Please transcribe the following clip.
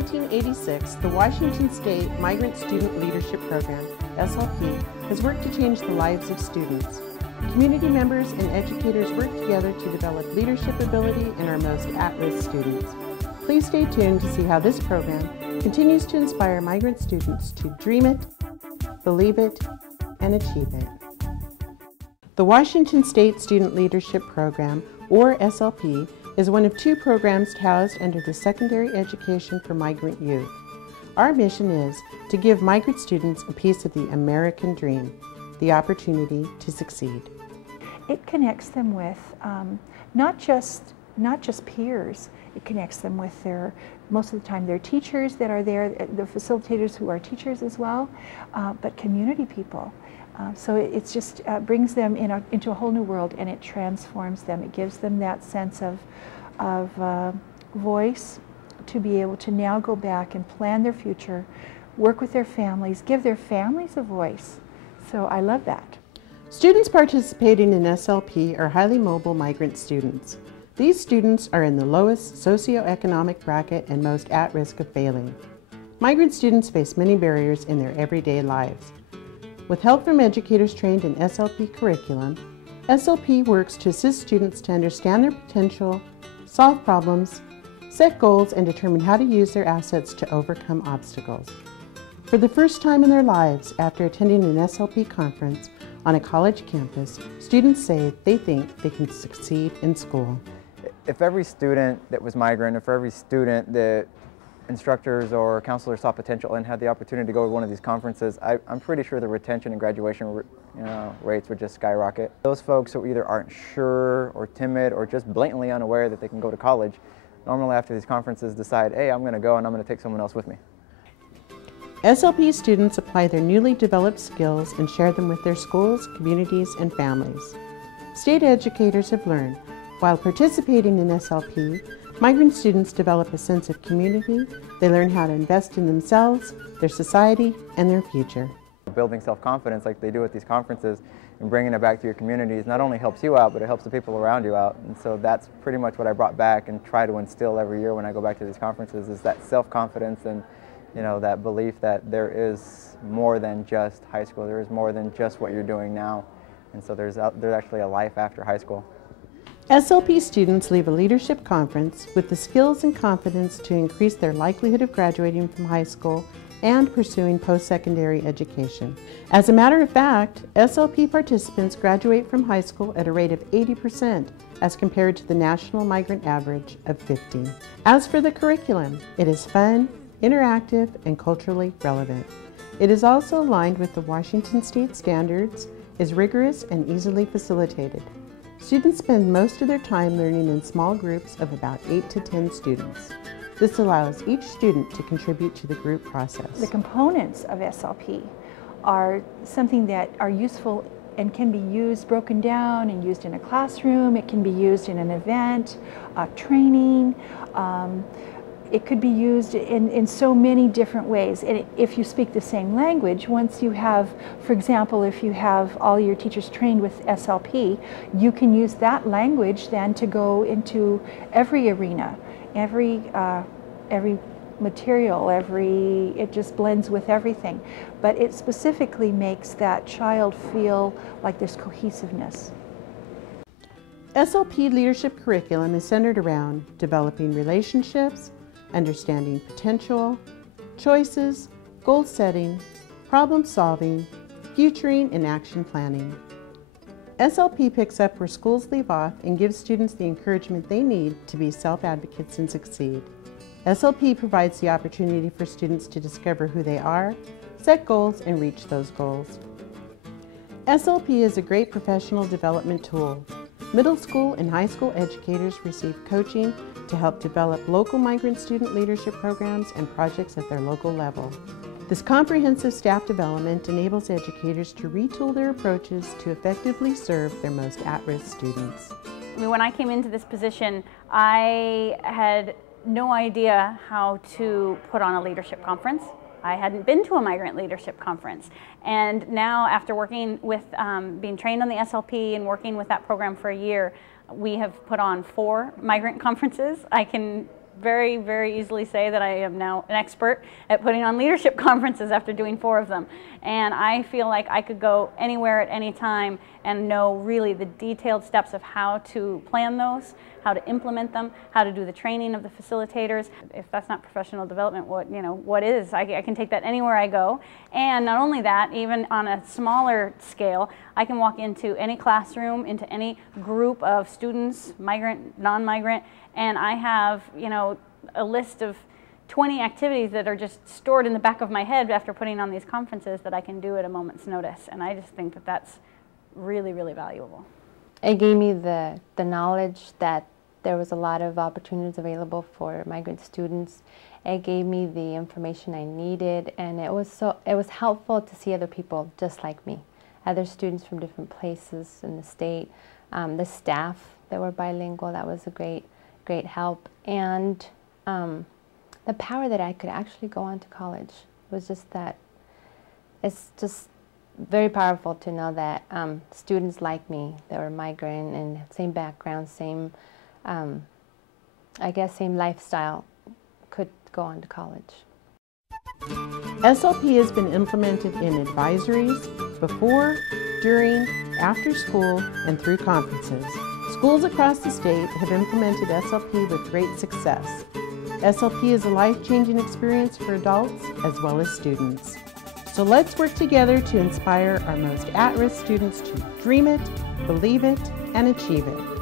1986, the Washington State Migrant Student Leadership Program, SLP, has worked to change the lives of students. Community members and educators work together to develop leadership ability in our most at-risk students. Please stay tuned to see how this program continues to inspire migrant students to dream it, believe it, and achieve it. The Washington State Student Leadership Program, or SLP, is one of two programs housed under the Secondary Education for Migrant Youth. Our mission is to give migrant students a piece of the American dream, the opportunity to succeed. It connects them with not just peers. It connects them with most of the time, their teachers that are there, the facilitators who are teachers as well, but community people. So it's just brings them into a whole new world, and it transforms them. It gives them that sense of voice to be able to now go back and plan their future, work with their families, give their families a voice. So I love that. Students participating in SLP are highly mobile migrant students. These students are in the lowest socioeconomic bracket and most at risk of failing. Migrant students face many barriers in their everyday lives. With help from educators trained in SLP curriculum, SLP works to assist students to understand their potential, solve problems, set goals, and determine how to use their assets to overcome obstacles. For the first time in their lives, after attending an SLP conference on a college campus, students say they think they can succeed in school. If every student that was migrant, if every student that instructors or counselors saw potential and had the opportunity to go to one of these conferences, I'm pretty sure the retention and graduation rates would just skyrocket. Those folks who either aren't sure or timid or just blatantly unaware that they can go to college, normally after these conferences decide, hey, I'm going to go and I'm going to take someone else with me. SLP students apply their newly developed skills and share them with their schools, communities, and families. State educators have learned, while participating in SLP, migrant students develop a sense of community. They learn how to invest in themselves, their society, and their future. Building self-confidence like they do at these conferences and bringing it back to your communities not only helps you out, but it helps the people around you out. And so that's pretty much what I brought back and try to instill every year when I go back to these conferences, is that self-confidence and that belief that there is more than just high school. There is more than just what you're doing now. And so there's actually a life after high school. SLP students leave a leadership conference with the skills and confidence to increase their likelihood of graduating from high school and pursuing post-secondary education. As a matter of fact, SLP participants graduate from high school at a rate of 80% as compared to the national migrant average of 50%. As for the curriculum, it is fun, interactive, and culturally relevant. It is also aligned with the Washington State standards, is rigorous and easily facilitated. Students spend most of their time learning in small groups of about 8 to 10 students. This allows each student to contribute to the group process. The components of SLP are something that are useful and can be used, broken down and used in a classroom. It can be used in an event, training. It could be used in so many different ways. And if you speak the same language, once you have, for example, if you have all your teachers trained with SLP, you can use that language then to go into every arena, every material, it just blends with everything. But it specifically makes that child feel like there's cohesiveness. SLP leadership curriculum is centered around developing relationships, understanding potential, choices, goal setting, problem solving, futuring, and action planning. SLP picks up where schools leave off and gives students the encouragement they need to be self-advocates and succeed. SLP provides the opportunity for students to discover who they are, set goals, and reach those goals. SLP is a great professional development tool. Middle school and high school educators receive coaching to help develop local migrant student leadership programs and projects at their local level. This comprehensive staff development enables educators to retool their approaches to effectively serve their most at-risk students. When I came into this position, I had no idea how to put on a leadership conference. I hadn't been to a migrant leadership conference. And now, after working with, being trained on the SLP and working with that program for a year, we have put on 4 migrant conferences. I can very, very easily say that I am now an expert at putting on leadership conferences after doing 4 of them. And I feel like I could go anywhere at any time and know really the detailed steps of how to plan those, how to implement them, how to do the training of the facilitators. If that's not professional development, what is? I can take that anywhere I go. And not only that, even on a smaller scale, I can walk into any classroom, into any group of students, migrant, non-migrant, and I have, a list of 20 activities that are just stored in the back of my head after putting on these conferences that I can do at a moment's notice. And I just think that that's really, really valuable. It gave me the knowledge that there was a lot of opportunities available for migrant students. It gave me the information I needed, and it was helpful to see other people just like me, other students from different places in the state, the staff that were bilingual. That was a great help, and the power that I could actually go on to college was just that. It's just very powerful to know that students like me that were migrant and same background, same, I guess, same lifestyle could go on to college. SLP has been implemented in advisories before, during, after school, and through conferences. Schools across the state have implemented SLP with great success. SLP is a life-changing experience for adults as well as students. So let's work together to inspire our most at-risk students to dream it, believe it, and achieve it.